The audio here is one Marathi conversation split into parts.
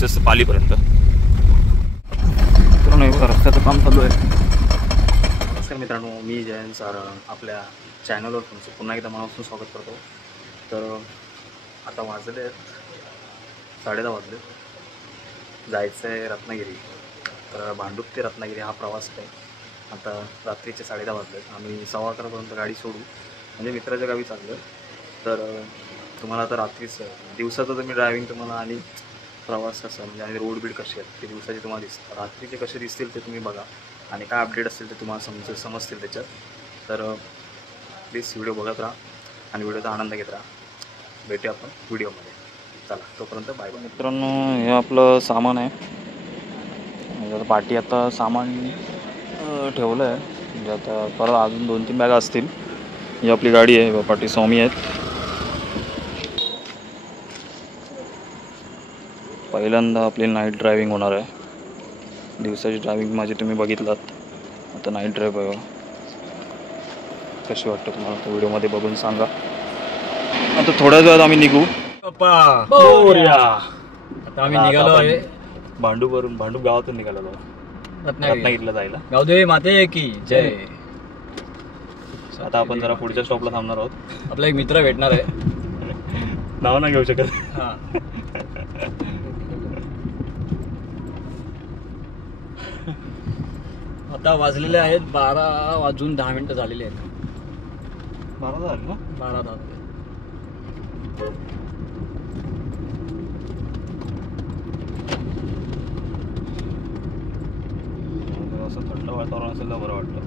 वर्सेस पालीपर्यंत. रस्त्याचं काम चालू आहे. नमस्कार मित्रांनो, मी जयंत सर आपल्या चॅनलवर तुमचं पुन्हा एकदा मनापासून स्वागत करतो. तर आता वाजले आहेत 10:30 वाजले. जायचं आहे रत्नागिरी. तर भांडूप ते रत्नागिरी हा प्रवास आहे. आता रात्रीचे 10:30 वाजले. आम्ही 11:15पर्यंत गाडी सोडू, म्हणजे मित्राच्या गावी चाललो. तर तुम्हाला आता रात्रीच दिवसाचं तर मी ड्रायव्हिंग तुम्हाला आणि प्रवास कसा म्हणजे आणि रोड बीड कसे आहेत ते दिवसाचे तुम्हाला दिसतात. रात्रीचे कसे दिसतील ते तुम्ही बघा आणि काय अपडेट असतील ते तुम्हाला समजतील त्याच्यात. तर प्लीज व्हिडिओ बघत राहा आणि व्हिडिओचा आनंद घेत राहा. भेटूया आपण व्हिडिओमध्ये. चला तोपर्यंत बाय बाय. मित्रांनो, हे आपलं सामान आहे. म्हणजे पाठी आता सामान ठेवलं आहे. म्हणजे आता परत अजून 2-3 बॅगा असतील. ही आपली गाडी आहे. पाठी स्वामी आहेत. पहिल्यांदा आपली नाईट ड्रायव्हिंग होणार आहे. दिवसाची ड्रायव्हिंग माझी तुम्ही बघितलात, आता नाईट ड्राईव्ह आहे. कशी वाटतं तुम्हाला तर व्हिडिओमध्ये बघून सांगा. आता थोड्याच वेळात आम्ही निघू. आता आम्ही निघालो आहे भांडूपवरून. भांडूप गावातून निघालो रत्नागिरीला जायला. गावदेवी माते की जय. आता आपण जरा पुढच्या स्टॉपला थांबणार आहोत. आपला एक मित्र भेटणार आहे. नाव नाही घेऊ शकत. आता वाजलेले आहेत 12:10 झालेले आहेत. 12 झाले ना? 12:10. असं थंड वातावरण असेल तर बरं वाटतं.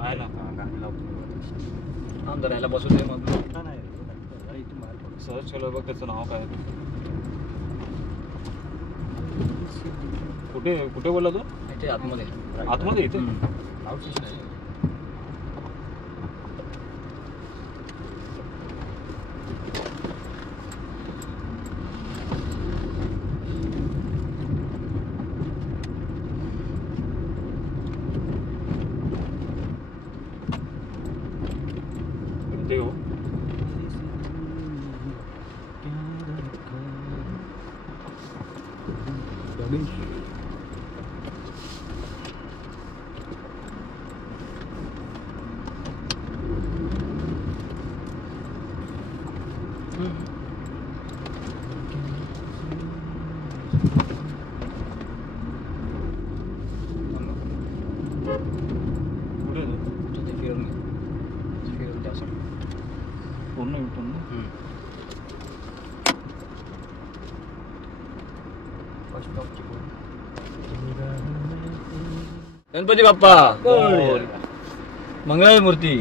आहे ना? जरा याला बसू दे मग. सर्च केलं बघ त्याचं नाव काय. कुठे कुठे बोलला तो? इथे आतमध्ये. आतमध्ये इथे देव. गणपती बाप्पा मंगळ मूर्ती.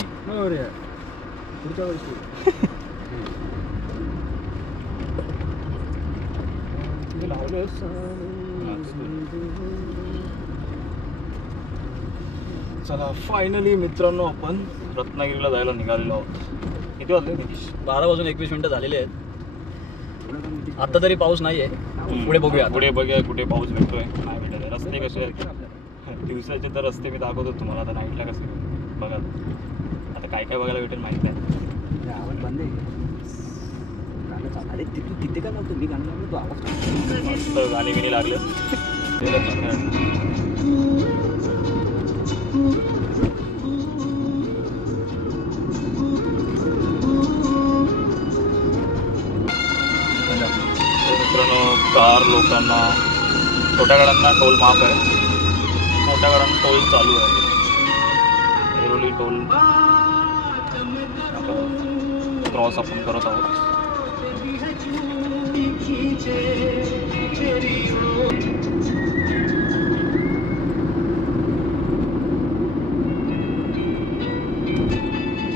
चला फायनली मित्रांनो आपण रत्नागिरीला जायला निघालेलो आहोत. किती वाजले? 12:21 झालेले आहेत. आता तरी पाऊस नाहीये. पुढे बघूया. पुढे बघूया कुठे पाऊस भेटतोय नाही भेटत. रस्ते कसे आहेत दिवसाचे तर रस्ते मी दाखवतो तुम्हाला. आता नाईटला कसे बघा. आता काय काय बघायला भेटेल माहित नाही. आवाज बंद आहे. तिथे का नव्हतं मी गाणं लावलं तो आवाज मस्त गाणी बिणी लागले. मित्रांनो, कार लोकांना छोट्या गाड्यांना टोल माफ आहे. मोठ्या गाड्यांना टोल चालू आहे. एरोली टोल क्रॉस आपण करत आहोत.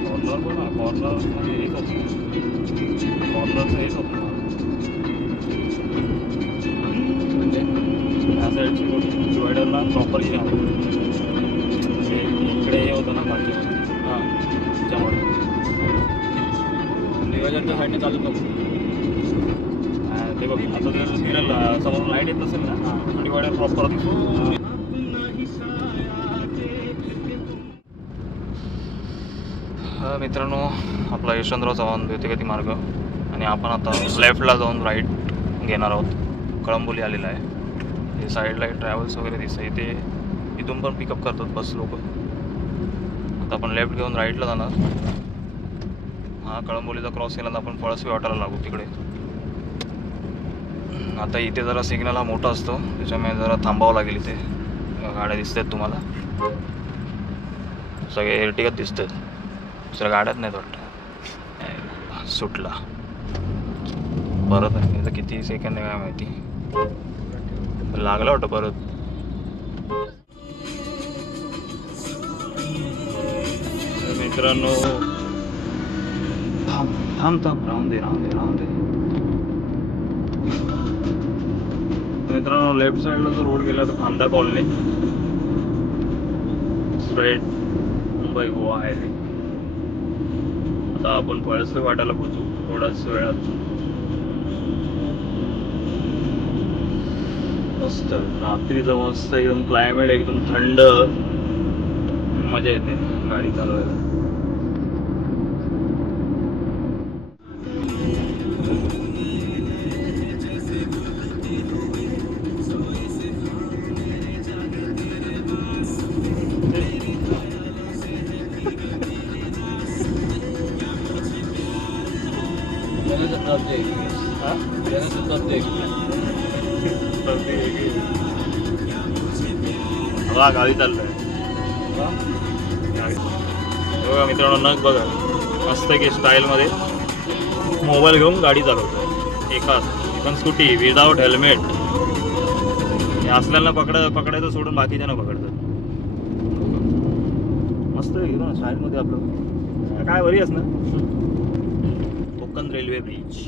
कॉर्नर बघा. कॉर्नर म्हणजे हेच होतं. कॉर्नरचं हेच होतं. ह्या साईडची डिवायडरला प्रॉपर हे आहे. इकडे हे होतं ना बाकी. हां, त्याच्यामुळे डिवायडरच्या साईडने चालू नको. ते बघ आता जर फिरायला समोर लाईट येत असेल ना डिवायडर प्रॉपर दिसतो. मित्रांनो, आपला यशवंतराव चव्हाण द्वितीयगती मार्ग आणि आपण आता लेफ्टला जाऊन राईट घेणार आहोत. कळंबोली आलेला आहे. हे साईडला ट्रॅव्हल्स वगैरे दिसतं. इथे इथून पण पिकअप करतात बस लोक. आता आपण लेफ्ट घेऊन राईटला जाणार. हा कळंबोलीचा क्रॉस केला तर आपण पळसवी वाटायला लागू तिकडे. आता इथे जरा सिग्नल हा मोठा असतो त्याच्यामुळे जरा थांबावं लागेल. इथे गाड्या दिसत आहेत तुम्हाला, सगळे एर्टिगाच दिसत आहेत, दुसऱ्या गाड्याच नाहीत वाटतं. सुटला परत आहे. इथं किती सेकंद आहे काय माहिती, लागलं वाटतं परत. मित्रांनो थांब थांब थांब, राहून दे राहून दे राहून दे. मित्रांनो लेफ्ट साईडला जो रोड गेला तो खांदा कॉलनी स्ट्रेट मुंबई गोवा आहे. आता आपण पळसवी वाटायला पोहोचू थोड्याच वेळात. मस्त रात्रीचं मस्त एकदम क्लायमेट एकदम थंड, मजा येते गाडी चालवायला. हा गाडी चाललंय बघा मित्रांनो. नग बघा मस्त की स्टाईलमध्ये मोबाईल घेऊन गाडी चालवतोय. एका स्कूटी विदाउट हेल्मेट. असल्याला पकडायचं सोडून बाकीच्यांना पकडतात. मस्त एकदम स्टाईलमध्ये आपलं काय बरी असणार. Konkan railway bridge.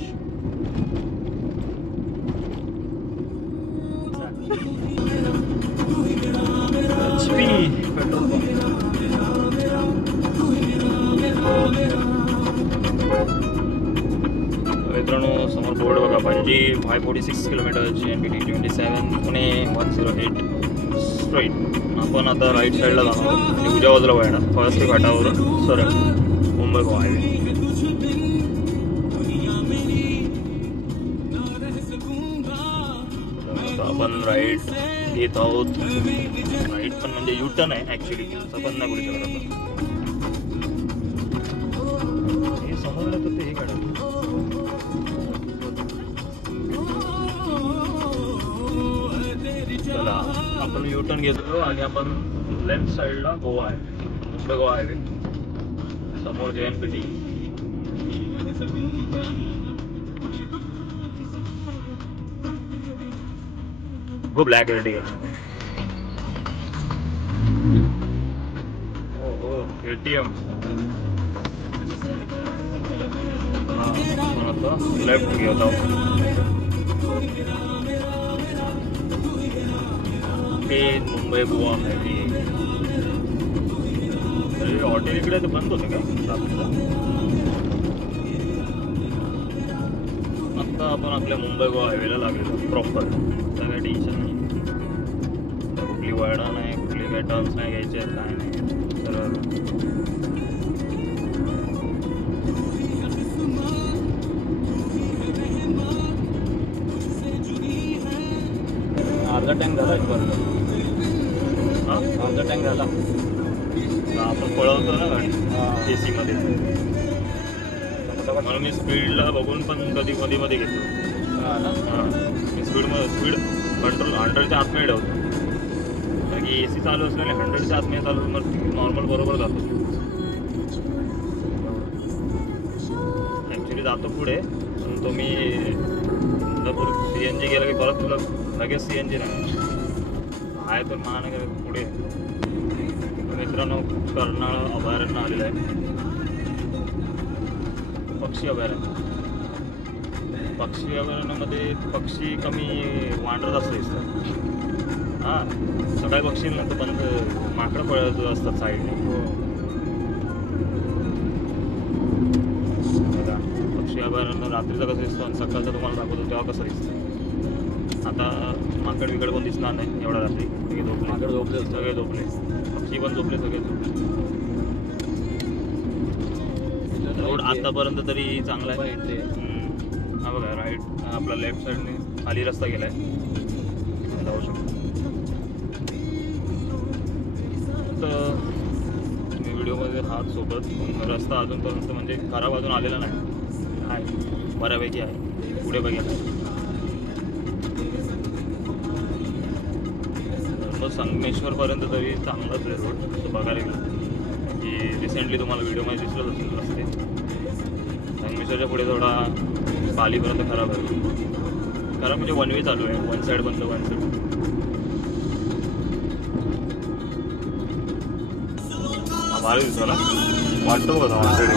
Petrol pump. मित्रांनो समोर बोर्ड बघा. Panaji 546 kilometre, GNPT 27, Pune 108 straight. आपण आता राईट साईडला जाणार आणि उद्या बाजूला वळणार पळसवी घाटावर सरळ मुंबई गोवा हायवे. आपण राईट घेत आहोत. राईट पण म्हणजे यू टर्न आहे ॲक्च्युली, असं पण नाही बोलू शकत आपण. हे समोर येतं ते हे काढायचं. चला आपण यू टर्न घेतो आणि आपण लेफ्ट साईडला गोवा आहे, मुंबई गोवा हायवे. समोर JNPT. गो ब्लॅक एर्टिगा. ATM. आता लेफ्ट घेत आहोत. मुंबई गोवा हायवे. हॉटेल इकडे तर बंद होतं का आता आपण आपल्या मुंबई गोवा हायवेला लागलेलो प्रॉपर. आता काही टेन्शन नाही, कुठली वळणा नाही, कुठली काही टर्न्स नाही घ्यायचे आहेत, काय नाही. तर अर्धा टँक झाला अर्धा टँक झाला. आपण पळवतो ना गाडी AC मध्ये, म्हणून मी स्पीडला बघून पण कधी मध्ये घेतो. मी स्पीड कंट्रोल 100च्या आतमध्ये ठेवतो, कारण की AC चालू असल्याने 100च्या आतमध्ये चालू मग नॉर्मल बरोबर जातो. ॲक्च्युली जातो पुढे, पण तो मी CNG गेला की परत तुला लगेच CNG नाही आहे. तर महानगर पुढे मित्रांनो कर्नाळ अभयारण्य आलेलं आहे. पक्षी अभयारण्य. पक्षी अभयारण्यामध्ये पक्षी कमी, वांढरं जास्त दिसतात. हां सगळ्या पक्षी नंतर बंद, माकडं पळत असतात साईडने. पक्षी अभयारण्य रात्रीचं कसं दिसतं आणि सकाळचं तुम्हाला दाखवतो तेव्हा कसं दिसतं. आता माकड विकड कोण दिसणार नाही एवढ्या रात्री. सगळे झोपले, माकड झोपले, सगळे झोपले, पक्षी पण झोपले, सगळे झोपले. रोड आतापर्यंत तरी चांगला आहे. हा बघा राईट आपला लेफ्ट साईडने खाली रस्ता गेलाय, जाऊ शकतो. तर मी व्हिडिओमध्ये हात सोबत रस्ता अजूनपर्यंत म्हणजे खराब अजून आलेला नाही आहे, बऱ्यापैकी आहे. पुढे बघायला मग संगमेश्वरपर्यंत तरी चांगलाच आहे रोड तसं बघायला गेलं की. रिसेंटली तुम्हाला व्हिडिओमध्ये दिसलंच असेल रस्ते. संगमेश्वरच्या पुढे थोडा पालीपर्यंत खराब आहे, कारण म्हणजे वन वे चालू आहे, वन साईड बंद वन साईड. भारी दिसला वाटतो बघा हॉन्टेड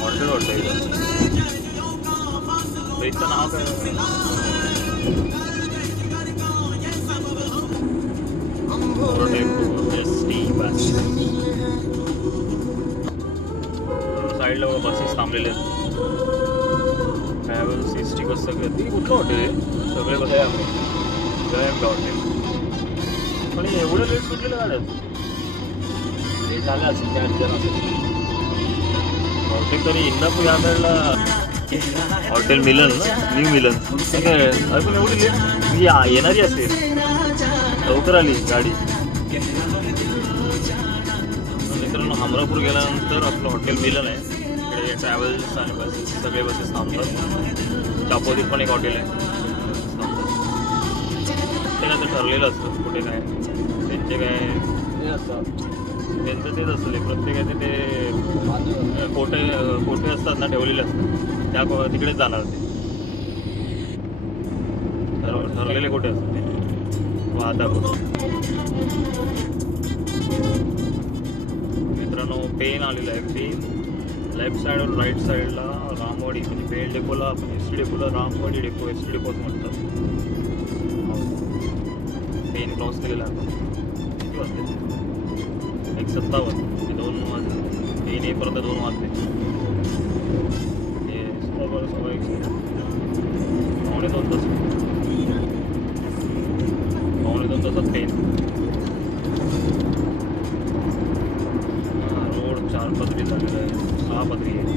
हॉन्टेड वाटतं इथं नाव काय साईडला बसेस थांबलेले आहेत. ट्रॅव्हल्स एस टी बस सगळे. ती कुठलं हॉटेल आहे? सगळे बस आहे हॉटेल. पण एवढं लेट सुटलेलं गाड्यात हे झालं असेल त्या अडचण असेल बहुतेक तरी इंदापूर या साईडला हॉटेल मिलन ना, न्यू मिलन. पण एवढी लेट मी येणारी असेल, लवकर आली गाडी. मित्रांनो हमरापूर गेल्यानंतर आपलं हॉटेल मिलन आहे. इकडे ट्रॅव्हल्स आणि बसेस सगळे बसेस थांबतात. चापोलीत पण एक हॉटेल आहे, ते आता ठरलेलं असतं कुठे काय त्यांचे काय त्यांचं तेच असतं. प्रत्येकाचे ते कोटे असतात ना ठेवलेले असतात, त्या तिकडेच जाणार ते ठरलेले कोटे असतात ते वाहता. मित्रांनो पेन आलेला आहे. पेन लेफ्ट साईड और राईट साईडला रामवाडी म्हणजे बेल डेपोला आपण एस टी डेपोला रामवाडी डेपो एस टी डेपोच म्हणतात. पेन क्रॉस केलेला आहे आपण. किती वाजते? 1:57 ते 2 वाजले. पेन येईपर्यंत 2 वाजले. हे सव्वा 1 पावणे 2 तास. पावणे 2 तासात पेन. रोड 4 पदरी झालेला आहे, 6 पदरी आहे,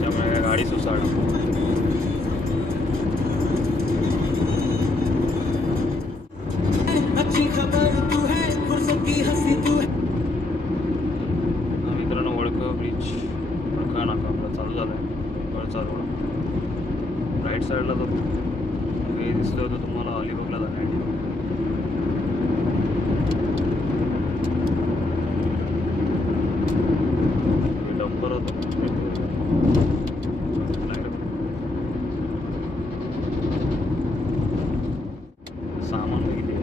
त्यामुळे गाडी सुसाड. मित्रांनो वडकर ब्रिज वडका नाका आपला चालू झाला आहे. वडचा रोड राईट साईडला तर हे दिसलं होतं तुम्हाला अलिबागला जाण्यासाठी. डंपर होतं सामान बघितले,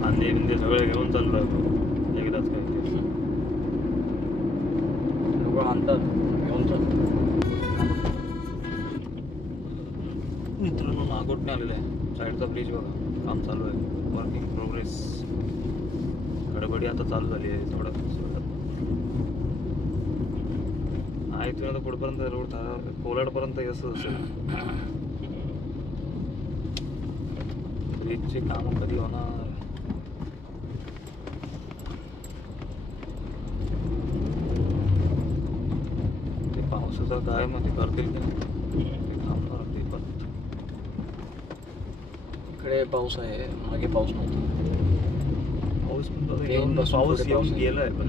कांदे बिंदे सगळे घेऊन चाललो आहे एकदाच. काय ते लोक आणतात घेऊन चालतात. मित्रांनो नागोटने आलेलं आहे. साईडचा ब्रिज बघा, काम चालू आहे, वर्किंग प्रोग्रेस. गडबडी आता चालू झाली आहे थोडं आहे. तुम्ही आता पुढपर्यंत रोड कोलाडपर्यंत असं असेल. ब्रिजचे कामं कधी होणार? ते पावसाचं काय मध्ये करतील ते थांबणार ते पण. इकडे पाऊस आहे, मागे पाऊस नव्हता. पाऊस पण पाऊस येऊन गेलाय, पण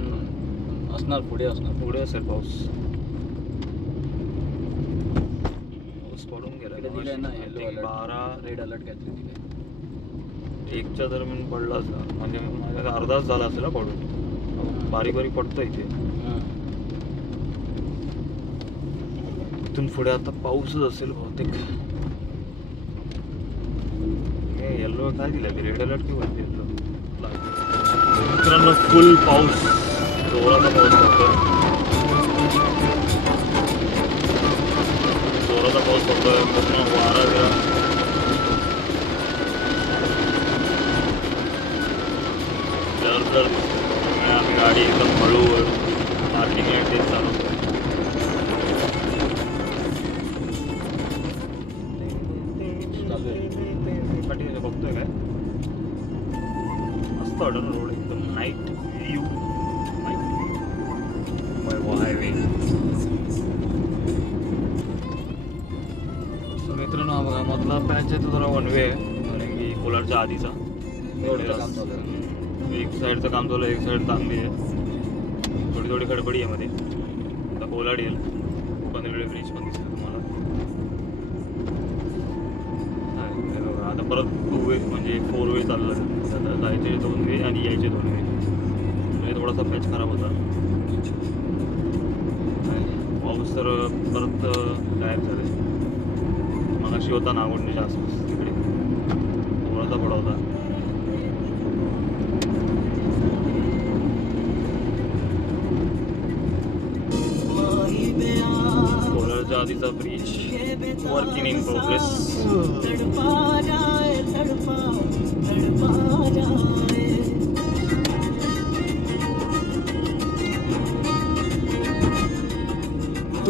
असणार पुढे असणार. पुढे असेल पाऊस. पाऊस पडून गेला. दिलंय ना येलो अलर्ट, 12 रेड अलर्ट काहीतरी दिलंय. 1च्या दरम्यान पडला असला म्हणजे माझ्या अर्धाच झाला असेल ना पडून. बारीक बारीक पडतं इथे. इथून पुढे आता पाऊसच असेल बहुतेक. येल्लो काय दिलं, रेड अलर्ट किंवा येल्लो. मित्रांनो फुल पाऊस, जोराचा पाऊस पडतोय. जोराचा पाऊस पडतोय, पूर्ण वारा बिरा. जर आम्ही गाडी एकदम हळू पार्किंग लाईट देत चालवतो. बघतोय काय मस्त वाटत रोड एकदम. Night view, night view highway. मित्रांनो हा बघा मधला पॅच आहे तो जरा वन वे आहे कारण की कोलाडच्या आधीचा काम चालू आहे. एक साईडचं काम चालू आहे, एक साईड चांगली आहे, थोडी थोडी खडबडी आहे मध्ये. आता कोलाड येईल, कोकण रेल्वे ब्रिज पण दिसतो तुम्हाला. हे बघा आता परत 2 वे म्हणजे 4 वे चाललं आहे. आता जायचे 2 वे आणि यायचे 2 वे. म्हणजे थोडासा पॅच खराब होता. पाऊस तर परत गायब झाले. मगाशी होता नागोडणीच्या आसपास तिकडे थोडासा पडा होता. कोलाडच्या आधीचा bridge working in progress.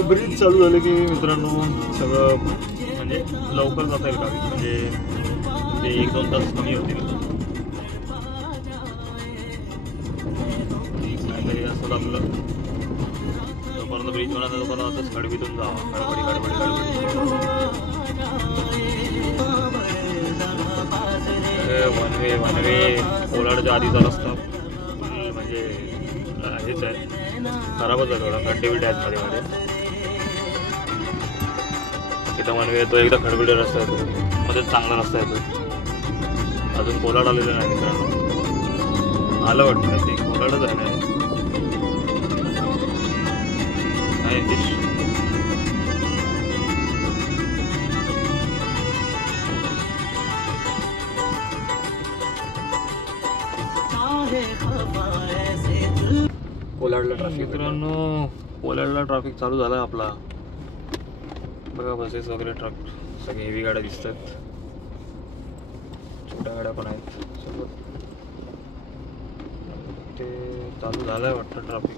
Bridge चालू झाले की मित्रांनो सगळं म्हणजे लवकर जाता येईल गावी. म्हणजे 1-2 तास कमी होतील. नाहीतरी असं आपलं जोपर्यंत ब्रिज बनवता तोपर्यंत असंच खडबीतून जावं. गडबडी वन वे कोलाडच्या आधीचा रस्ता म्हणजे हेच आहे, खराबच आहे. थोडा खड्डे बिड्डे आहेत मध्ये मध्ये. इथं वन वे येतो, एकदा खडबिडे रस्ता येतो, मध्येच चांगला रस्ता येतो. अजून कोलाड आलेलं नाही मित्रांनो. आलं वाटतं ते कोलाडच आहे नाही कोलाडला ट्रॅफिक. मित्रांनो कोलाडला ट्रॅफिक चालू झाला आहे आपला. बघा बसेस वगैरे, ट्रक, सगळे हेवी गाड्या दिसतात, छोट्या गाड्या पण आहेत सोबत. ते चालू झालं आहे वाटतं ट्रॅफिक.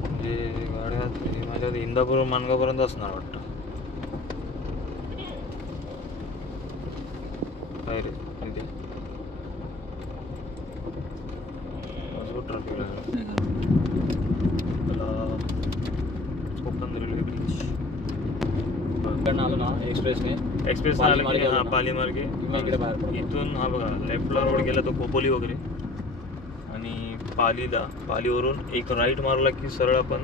म्हणजे गाड्या माझ्या इंदापूर माणगावपर्यंत असणार वाटतं. काय रे तिथे मजबूत ट्रॅफिक लागलं. कोकण रेल्वे ब्रिज आलो ना एक्सप्रेस आलं की हा पाली मार्गे इकडे बाहेर इथून. हा बघा लेफ्टला रोड गेला तो खोपोली वगैरे आणि पालीवरून एक राईट मारला की सरळ आपण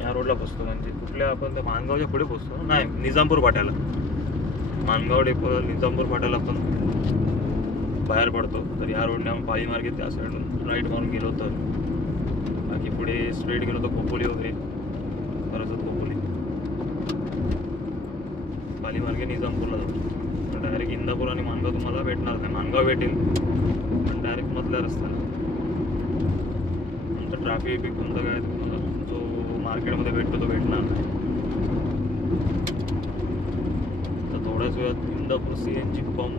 या रोडला बसतो. म्हणजे कुठल्या आपण त्या माणगावच्या पुढे बसतो नाही, निजामपूर फाट्याला. माणगाव डेपो निजामपूर फाट्याला आपण बाहेर पडतो. तर या रोडने आपण पाली मार्गे त्या साईडून राईट मारून गेलो तर बाकी पुढे स्ट्रेट गेलो तर खोपोली वगैरे खरंच खोपोली. पाली मार्गे निजामपूरला जातो. डायरेक्ट इंदापूर आणि माणगाव तुम्हाला भेटणार नाही. माणगाव भेटेल पण डायरेक्ट मधल्या रस्त्याला. तुमचं ट्रॅफिक तुमचं काय तुम्हाला जो मार्केटमध्ये भेटतो तो भेटणार नाही. तर थोड्याच वेळात इंदापूर CNG पंप,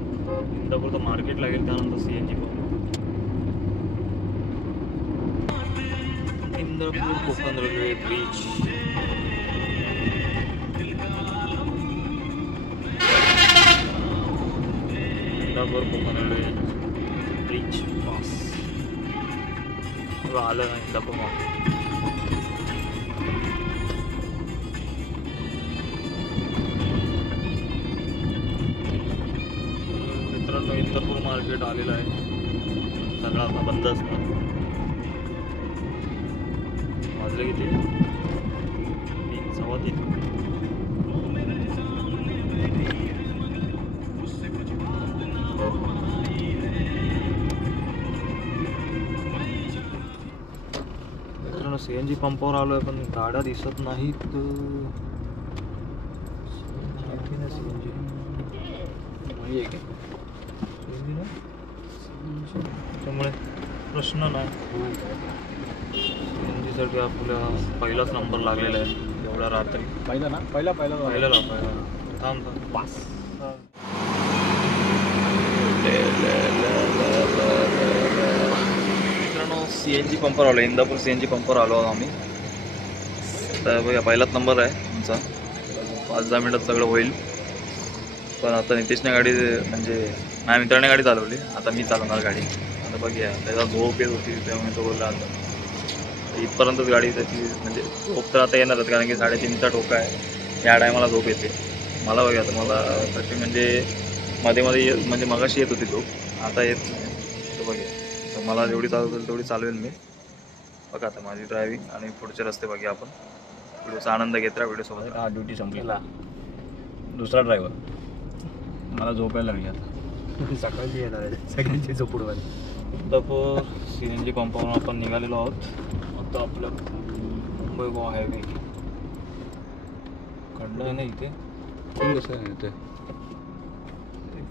इंदापूर तर मार्केट लागेल त्यानंतर CNG pump. Indapur Konkan railway bridge. Indapur Konkan railway bridge pass आलं ना इंदापूर. मित्रांनो इंदापूर मार्केट आलेलं आहे. सगळं आता बंद असणार. वाजले किती? 3:15. मित्रांनो CNG पंपावर आलो आहे पण गाड्या दिसत नाहीत. त्यामुळे प्रश्न नाही. CNGसाठी आपल्या पहिलाच नंबर लागलेला आहे एवढ्या रात्री. पहिला थांब पास. मित्रांनो CNG पंपावर आलो, इंदापूर CNG पंपावर आलो आम्ही. तर बघा पहिलाच नंबर आहे आमचा. 5-10 मिनिटात सगळं होईल. पण आता नितीशने गाडी म्हणजे माझ्या मित्राने गाडी चालवली, आता मी चालवणार गाडी. आता बघूया त्याचा झोप येत होती त्यामुळे तो बोलला आता इथपर्यंतच गाडी त्याची म्हणजे झोप तर आता येणारच, कारण की 3:30चा टोका आहे. या टायमाला झोप येते मला. बघा आता मला तशी म्हणजे मध्ये मध्ये म्हणजे मगाशी येत होती झोप, आता येत नाही. तर बघा, तर मला जेवढी चालवेल तेवढी चालवेल मी. बघा आता माझी ड्रायव्हिंग आणि पुढचे रस्ते बघा आपण. व्हिडिओचा आनंद घेत राहा व्हिडिओसोबत. हा ड्युटी संपलेला. दुसरा ड्रायव्हर मला झोपायला लागली आता. सकाळची येणार आहे, सगळ्यांची झोप उडवायची. मुक्तापूर CNG पंपावरून आपण निघालेलो आहोत. आता आपलं मुंबई गोवा हायवे. खड्डा आहे ना इथे. कसं आहे ते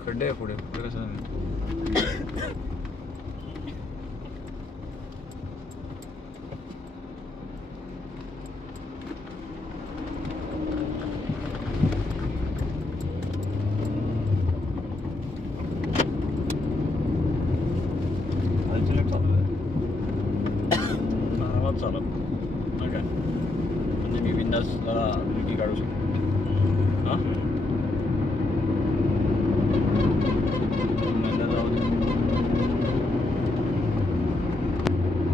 खड्डे आहे पुढे, पुढे कसं नाही. चालत काय म्हणजे मी बिंदास ड्युटी काढू शकतो. हां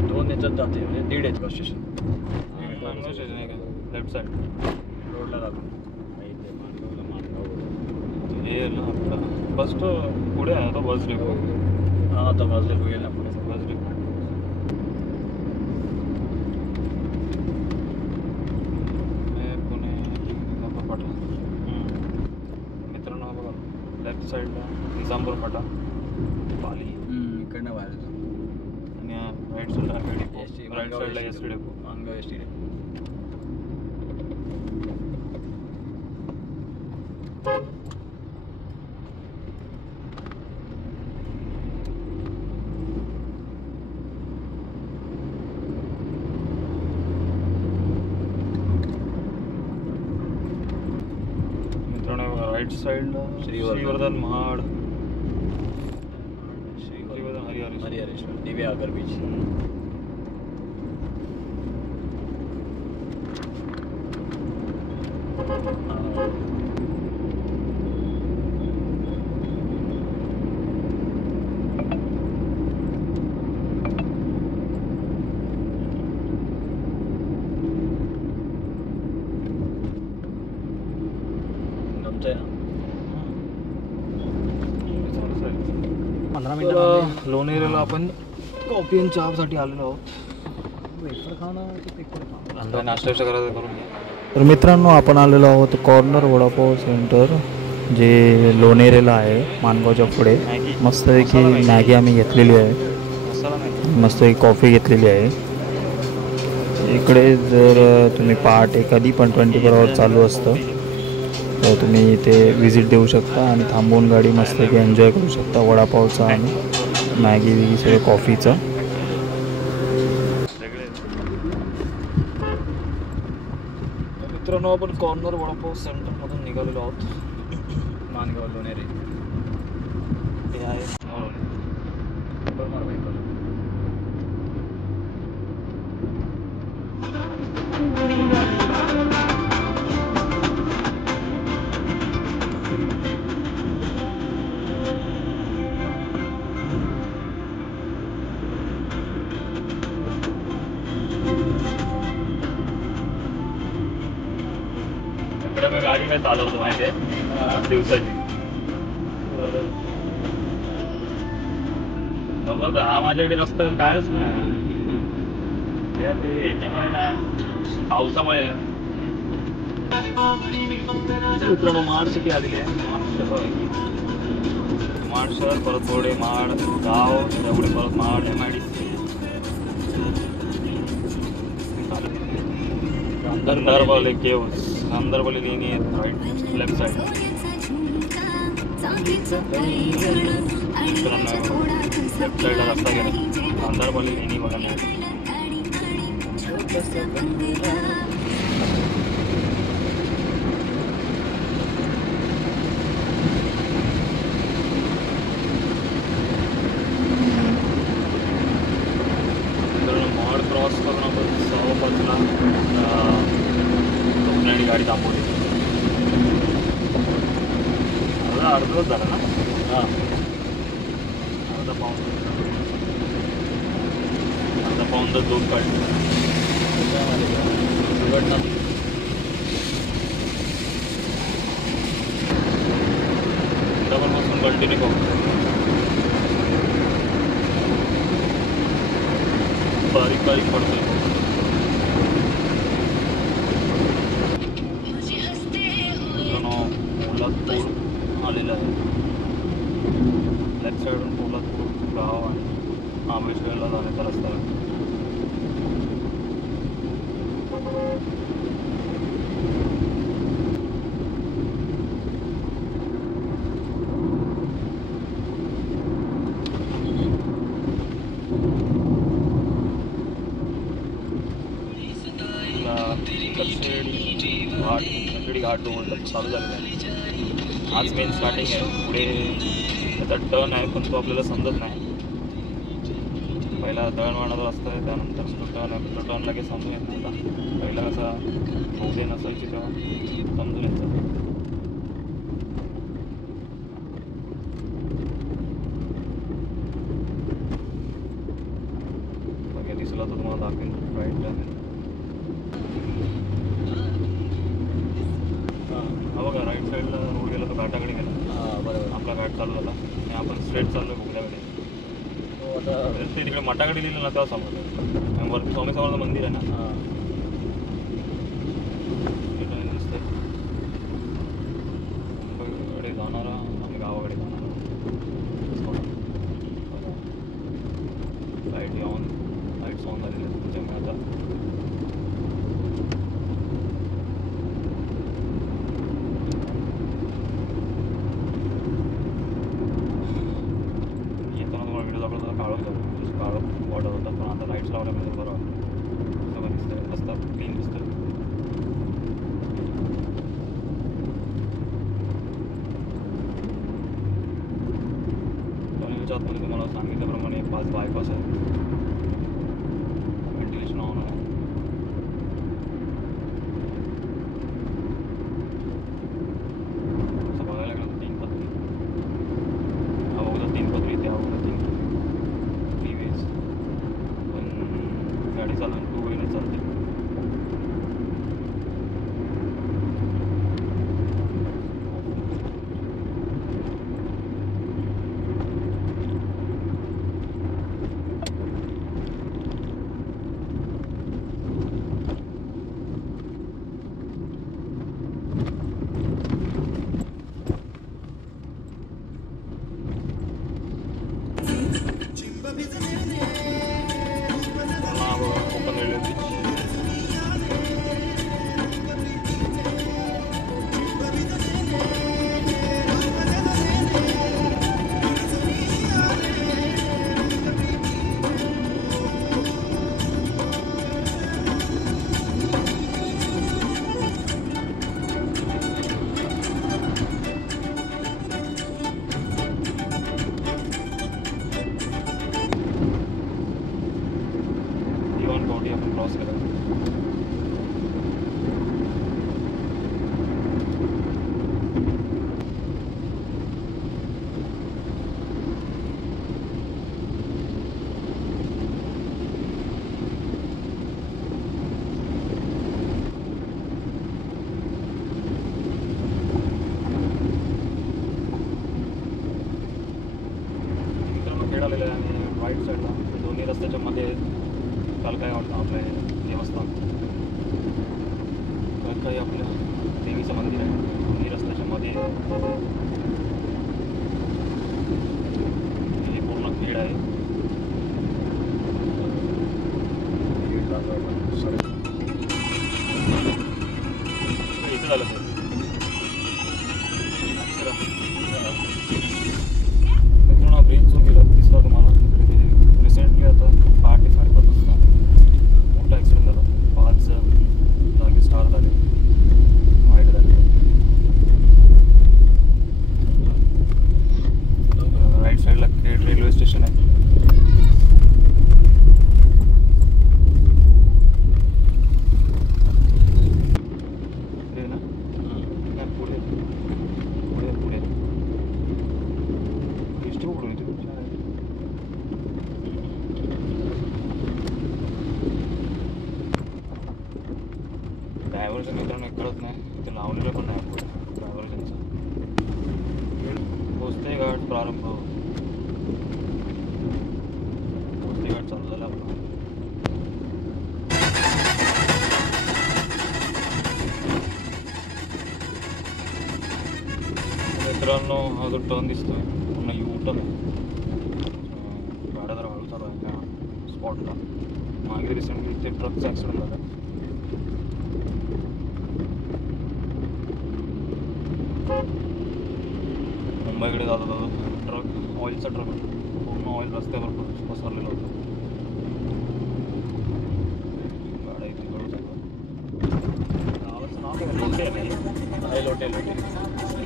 दोन याच्यात जाते म्हणजे 1.5 आहेत का स्टेशन. लेफ्ट साईड रोडला लागून हे ना आपला बस तो पुढे आहे तो बस डेपो. हां आता वाजले बघेल ना पुढे बस डेपो. मित्रांनो बघा लेफ्ट साईडला निजामपूर फाटा पाली इकडनं बाहेर आणि राईट साईडला डेपो. राईट साईडला S depot. Mangaon ST depot. Right साईडला श्रीवर्धन महाड, श्रीवर्धन हरिहरेश्वर, दिव्या आगर बीच. जमतंय ना 15 मिनिटं. लोणेरेला आपण कॉफी आणि चहासाठी आलेलो आहोत. नाश्ता करायचं करून घ्या. तर मित्रांनो आपण आलेलो आहोत कॉर्नर वडापाव सेंटर, जे लोणेरेला आहे मानगावच्या पुढे. मस्तपैकी मॅगी आम्ही घेतलेली आहे, मस्तपैकी कॉफी घेतलेली आहे. इकडे जर तुम्ही पहाटे कधी पण 24 आवर चालू असतं, तर तुम्ही इथे विजिट देऊ शकता आणि थांबवून गाडी मस्तपैकी एन्जॉय करू शकता वडापावचा आणि मॅगी विगी सगळं कॉफीचं. मित्रांनो आपण कॉर्नर वडापाव सेंटरमधून निघालेलो आहोत. मानगाव लोणेरे हे आहे गाडी काय चालवतो माहिती आहे दिवसाची. हा माझ्याकडे रस्ता कायच नाही पावसामुळे. मित्रांनो महाड सिटी आलेली आहे. महाड शहर, परत थोडे महाड गाव, एवढे परत महाड MIDC, गांधरबल केव्स, गांधरबली लेणी आहेत राईट लेफ्ट साईड. मित्रांनो लेफ्ट साईडला रस्ता गेला गांधरबली लेणी बघा मिळते. महाड क्रॉस करून आपण 6:05ला कोकणाडी गाडी थांबवली. अर्धा तास झाला ना. हां अर्धा पाऊण तास दूध काढली. दुर्घटना पासून कंटिन्यू पाहू बारीक बारीक पडतोय पोलादपूर आलेलं आहे लेफ्ट साईडून पोलादपूर गाव आणि महाबळेश्वरला जाण्याचा रस्ता आहे कक्षेडी घाट जो म्हणतात चालू झालेला आहे आज मेन स्टार्टिंग आहे पुढे त्याचा टर्न आहे पण तो आपल्याला समजत नाही पहिला दळणवळणाचा रस्ता आहे त्यानंतर तो टर्न आहे तो टर्न लगेच समजून येत नव्हता पहिला असा मोठे नसायची तेव्हा समजून यायचं बघा दिसला तर तुम्हाला दाखवेन राईट टर्न हा बघा राईट साईडला रोड गेला तो घाटाकडे गेला बरोबर आपला घाट चालू झाला आणि आपण स्ट्रेट चाललो भोगल्याकडे आता ते तिकडे मठाकडे लिहिलं ना तेव्हा समजलं वरती स्वामी समर्थ मंदिर आहे ना दिसतंय मुंबईकडे जाणारा आम्ही गावाकडे जाणारा लाईट लाईट्स ऑन झालेले आहेत त्याच्यामुळे आता काळं बॉर्डर होता पण आता लाईट्स लावल्यामुळे बरं सगळं दिसतंय रस्ता क्लीन दिसतोय कॉलेजच्या आतमध्ये तुम्हाला सांगितल्याप्रमाणे 5 बायपास आहे व्हेंटिलेशन ऑन आहे असं बघायला गेलं तर 3 पदरी हा बघा 3 पदरी त्या बघा 3 पण गाडी चालवून 2 व्हीलर चालते ओपन रेल्वे ब्रिज कोटी आपण क्रॉस केला खेळ आलेला आहे आणि राईट साईडला दोन्ही रस्त्याच्या मध्ये काल काय वाटतं आपलं देवस्थान तर काही आपलं देवीचं मंदिर आहे दोन्ही रस्त्याच्या मध्ये हे पूर्ण खेळ आहे इथं झालं सर पूर्ण ब्रिज जो गेला दिसला तुम्हाला रिसेंटली आता 8 ते 5:30 वाजता मोठा ॲक्सिडेंट झाला 5 जागी स्टार झाले वाईट झाले राईट साईडला खेड रेल्वे स्टेशन आहे कळत नाही. ते लावलेलं पण नाही पुढे ड्रायव्हर त्यांचं. भोसले घाट प्रारंभ. भोसले घाट चालू झाला आपला. मित्रांनो हा जो टर्न दिसतोय पूर्ण यू टर्न आहे. गाड्या जरा हळू चालू आहे त्या स्पॉटला. मागे रिसेंटली ते ट्रकचा ॲक्सिडेंट झाला. मुंबईकडे जात होता ट्रक, ऑइलचा ट्रक, पूर्ण ऑइल रस्त्यावर पसरलेलं होतं. गाड्या इथे हळू चालू. गावाचं नाव काय लोटे आहे ना? लोटे लोटे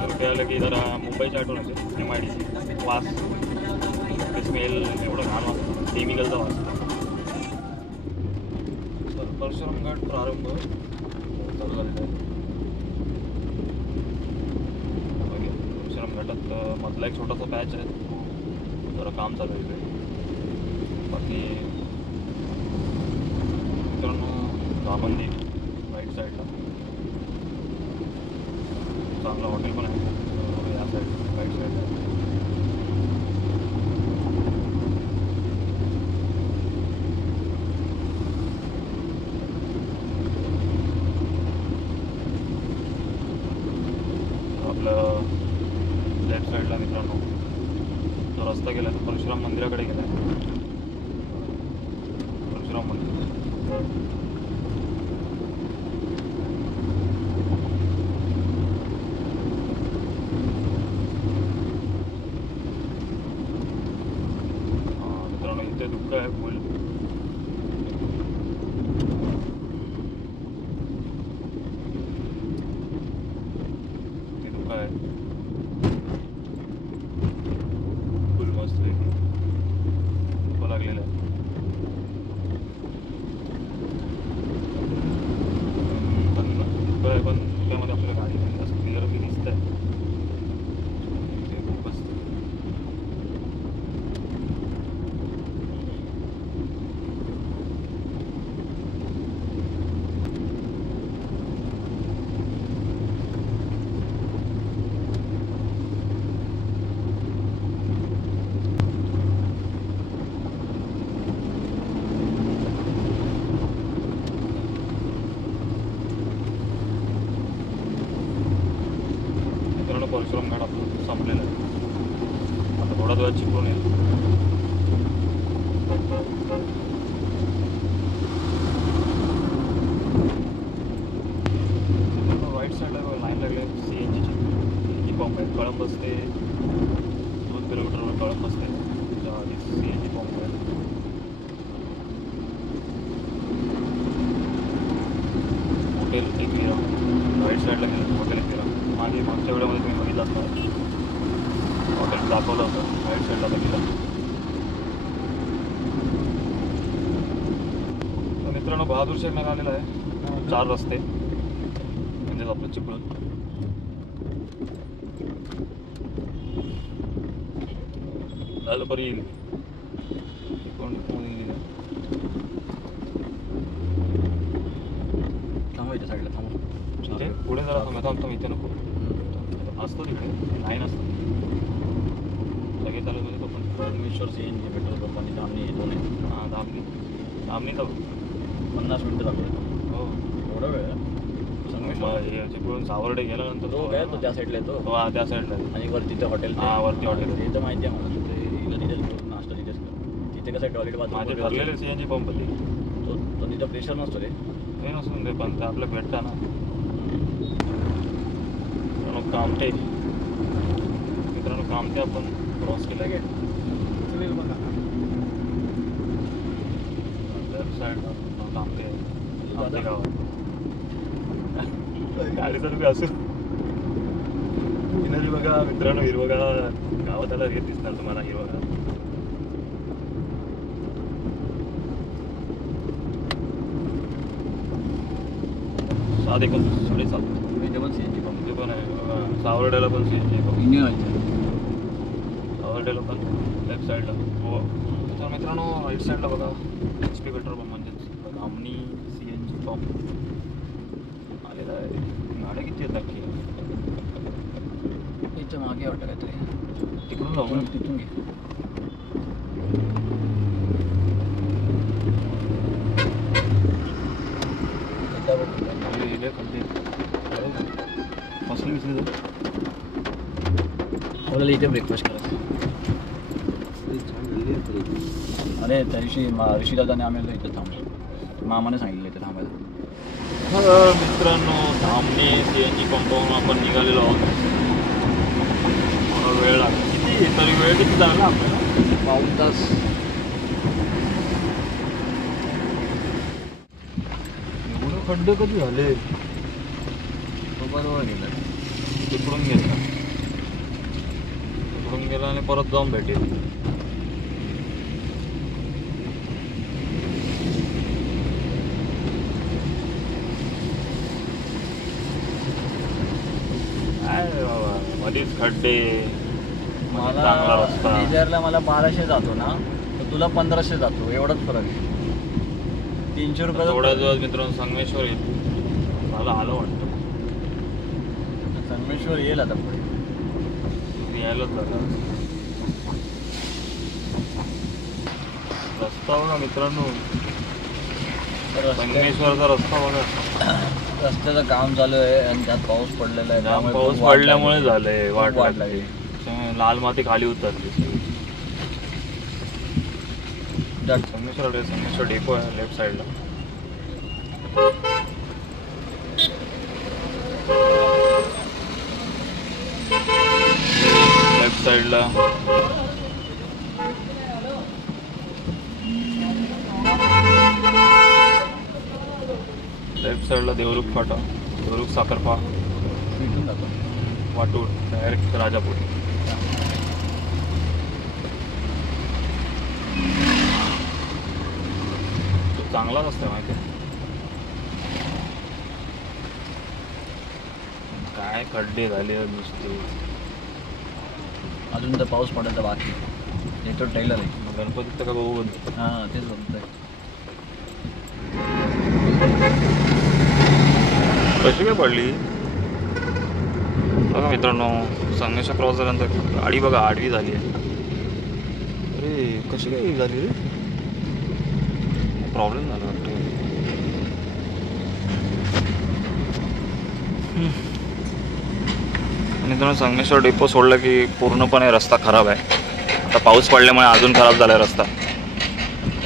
लोटे आलं की जरा मुंबईच्या आठवण येते. MIDC वास, स्मेल एवढं घाण वाजतं, केमिकलचा वास. परशुराम घाट प्रारंभ चालू झालेला आहे. परशुराम घाटात मधला एक छोटासा पॅच आहे, जरा काम चालू आहे इकडे. बाकी मित्रांनो दामंदी राईट साईडला चांगलं हॉटेल पण आहे. या साईड राईट साईडला आपलं लेफ्ट साईडला मित्रांनो जो रस्ता गेला तो परशुराम मंदिराकडे गेला आहे. परशुराम मंदिर मित्रांनो इथे दुःख आहे फुल. आहे फुल मस्त लागलेलं आहे. पण त्यामध्ये आपल्याला गाडी नाही असं क्लिअर बी दिसत आहे. ते खूपच परशुराम घाट आपलं संपलेलं आहे. आता थोडा वेळात चिपळूण येईल. राईट साईडला लाईन लागली CNGची पंप आहे. कळंब बसते 2 किलोमीटरवर कळंब बसते. त्याच्या आधी CNG पंप आहे. हॉटेल एकविरा राईट साईडला गेलं. हॉटेल एकविरा मागच्या वेळेमध्ये तुम्ही बघितलं असणार. हॉटेल दाखवलं होतं राईट साईडला गेलं. तर मित्रांनो बहादूर शेखला आलेला आहे. 4 रस्ते म्हणजे आपलं चिपळूण. झालं बरं येईल चिपळूण येईल. थांबायच्या साईडला थांबू. पुढे जरा थांबतो इथे नको असतो तिकडे लाईन असतो लगेच चालू म्हणजे तो पण परमेश्वर CNG पेट्रोल पंप आणि धामणी 2 आहे. हां धामणी तर 50 मिनिटं लागले. हो एवढा वेळ चिपळूण सावर्डे गेल्यानंतर तो काय तो त्या साईडला येतो. तो हा त्या साईडला आणि वरती ते हॉटेल. हां वरती हॉटेल ते तर माहिती आहे मला. तिथे नाश्ता तिथेच करतो. तिथे कसं टॉयलेट माझे ठरलेले CNG पंप ते तो तिथं प्रेशर नसतो रे. हे नसून ते पण ते आपलं भेटतं ना. कामटे मित्रांनो कामटे आपण क्रॉस केला आहे. लेफ्ट साईड कामटे कामटे गाव गाडी चालू असू सिनरी बघा मित्रांनो. हिरवगार गावात आला येत दिसणार तुम्हाला हिरवगार. सात 29 इथे पण CNG पंप. ते पण आहे. सावर्ड्याला पण CNG पंप. इंडियन आहे. सावर्ड्याला पण लेफ्ट साईडला. हो तर मित्रांनो राईट साईडला बघा HP पेट्रोल पंप म्हणजेच धामणी CNG पंप गाड्या किती येतात की इथं मागे वाटतं काहीतरी तिकडून जाऊ तिथून घे. आपल्याला इथे ब्रेकफास्ट करायचं. अरे त्या दिवशी ऋषीदादाने आम्हाला इथे थांबलो. मामाने सांगितलं इथे थांबायला. मित्रांनो धामणे CNG पंपावरून आपण निघालेलो आहोत. मला वेळ लागला किती तरी वेळ किती लागला आपल्याला 1 तास. एवढं खड्डे कधी झाले बरोबर गेलं. तिकडून गेला आणि परत जाऊन भेटेल. काय बाबा मध्येच खड्डे चांगला रस्ता. मेजरला मला 1200 जातो ना तर तुला 1500 जातो. एवढाच फरक आहे. 300 रुपये. थोड्या दिवस मित्रांनो संगमेश्वर येईल. मला आलं वाटतं संगमेश्वर येईल आता पुढे. यायलाच झालं. रस्ता बघा मित्रांनो संगमेश्वरचा रस्ता बघा. रस्त्याचं काम चालू आहे आणि त्यात पाऊस पडलेला आहे. जाम पाऊस पडल्यामुळे झालंय. वाट लागली. लाल माती खाली उतरली. संगमेश्वर डेपो आहे लेफ्ट साईडला. लेफ्ट साईडला देवरुख फाटा, देवरुख साखरपा, भेटून जातो. वाटूर डायरेक्ट राजापूर. तो चांगला रस्ता आहे माहिती आहे. काय खड्डे झाले नुसते. अजून तर पाऊस पडायचा बाकी. येतो टेलर आहे. मग गणपतीत का बघू बंद. हां तेच बघतोय. कशी काय पडली बघा मित्रांनो. संगमेश्वर क्रॉस झाल्यानंतर गाडी बघा आडवी झाली आहे. अरे कशी काय झाली रे. प्रॉब्लेम झाला वाटतं. मित्रांनो संगमेश्वर डेपो सोडलं की पूर्णपणे रस्ता खराब आहे. आता पाऊस पडल्यामुळे अजून खराब झाला आहे रस्ता.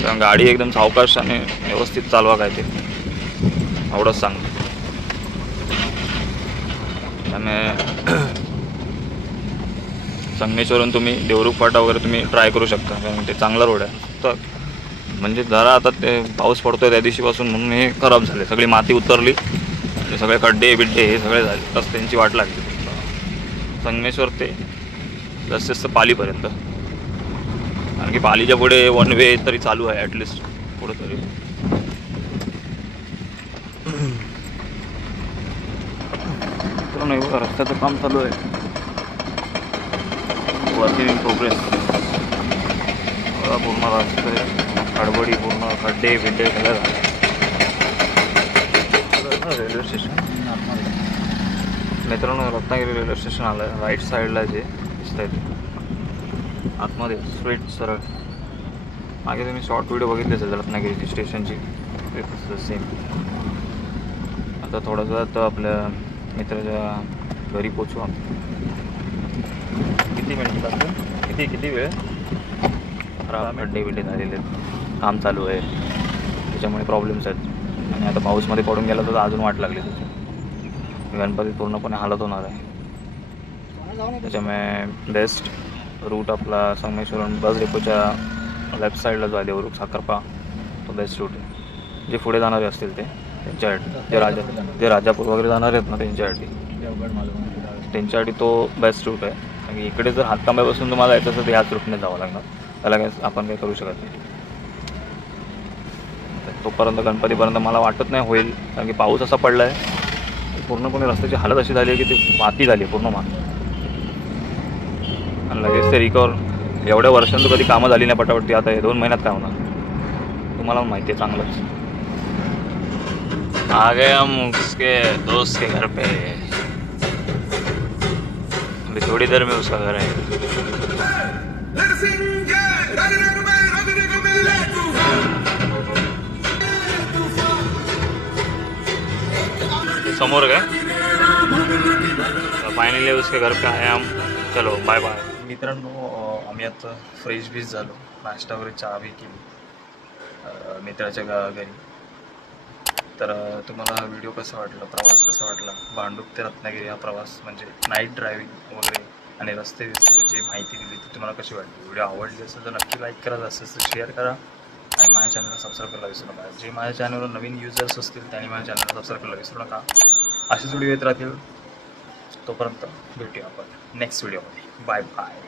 कारण गाडी एकदम सावकाश आणि व्यवस्थित चालवा काय ते एवढंच सांगतो. त्यामुळे संगमेश्वरून तुम्ही देवरुख फाटा वगैरे तुम्ही ट्राय करू शकता. कारण ते चांगला रोड आहे. तर म्हणजे जरा आता ते पाऊस पडतोय त्या दिवशीपासून म्हणून हे खराब झाले. सगळी माती उतरली आणि सगळे खड्डे बिड्डे हे सगळे झाले. रस्त्यांची वाट लागली संगमेश्वर ते जास्तीत पालीपर्यंत. कारण की पालीच्या पुढे 1 वे तरी चालू आहे ॲटलिस्ट पुढे तरी. नाही बघा रस्त्याचं काम चालू आहे. Working in progress. पूर्ण रस्ते खडबडी पूर्ण खड्डे बिड्डे सगळं झालं. रेल्वे स्टेशन मित्रांनो रत्नागिरी रेल्वे स्टेशन आलं आहे. राईट साईडला जे दिसत आहे ते आतमध्ये स्ट्रेट सरळ. मागे तुम्ही शॉर्ट व्हिडिओ बघितले असेल रत्नागिरीची स्टेशनची. सेम. आता थोड्याच वेळात आपल्या मित्राच्या घरी पोचू आम्ही. किती मिनिट लागतं. किती वेळ. खराब खड्डे बिड्डे झालेले आहेत. काम चालू आहे त्याच्यामुळे प्रॉब्लेम्स आहेत. आणि आता पाऊसमध्ये पडून गेला तर अजून वाट लागली त्याची. गणपती पूर्णपणे हालत होणार आहे. त्याच्यामुळे बेस्ट रूट आपला संगमेश्वरून बस डेपोच्या लेफ्ट साईडला जो आहे देवरुख साखरपा तो बेस्ट रूट आहे. जे पुढे जाणारे असतील ते त्यांच्यासाठी. जे राजापूर वगैरे जाणार आहेत ना त्यांच्यासाठी तो बेस्ट रूट आहे. कारण की इकडे जर हातकांब्यापासून तुम्हाला यायचं असेल तर ह्याच रूटने जावं लागणार. त्याला काय आपण काही करू शकत नाही. तोपर्यंत गणपतीपर्यंत मला वाटत नाही होईल. कारण की पाऊस असा पडला आहे पूर्णपणे रस्त्याची हालत अशी झाली आहे की ती माती झाली पूर्ण माती. आणि लगेच ते रिकवर एवढ्या वर्षांतून कधी कामं झाली नाही पटापटी. आता 2 महिन्यात काय होणार तुम्हाला माहिती आहे चांगलंच. आ गए हम उसके दोस्त के घर पे। अभी थोड़ी देर में उसका घर है। समोर काय फायनली उसके घर पे आए हम। चलो बाय बाय मित्रांनो। आम्ही आता फ्रेश बीस झालो, नाश्ता वगैरे चहा बी केली मित्राच्या घरी। तर तुम्हाला व्हिडिओ कसा वाटला, प्रवास कसा वाटला, भांडूप ते रत्नागिरी हा प्रवास म्हणजे नाईट ड्रायव्हिंग वगैरे आणि रस्ते जी माहिती दिली ती तुम्हाला कशी वाटली? व्हिडिओ आवडली असेल तर नक्की लाईक करा, जास्तीत जास्त शेअर करा आणि माझ्या चॅनलला सबस्क्राईब करायला विसरू नका। जे माझ्या चॅनलवर नवीन युजर्स असतील त्यांनी माझ्या चॅनलला सबस्क्राईब करायला विसरू नका। अशीच व्हिडिओ येत राहतील, तोपर्यंत भेटूया आपण नेक्स्ट व्हिडिओमध्ये। Bye bye.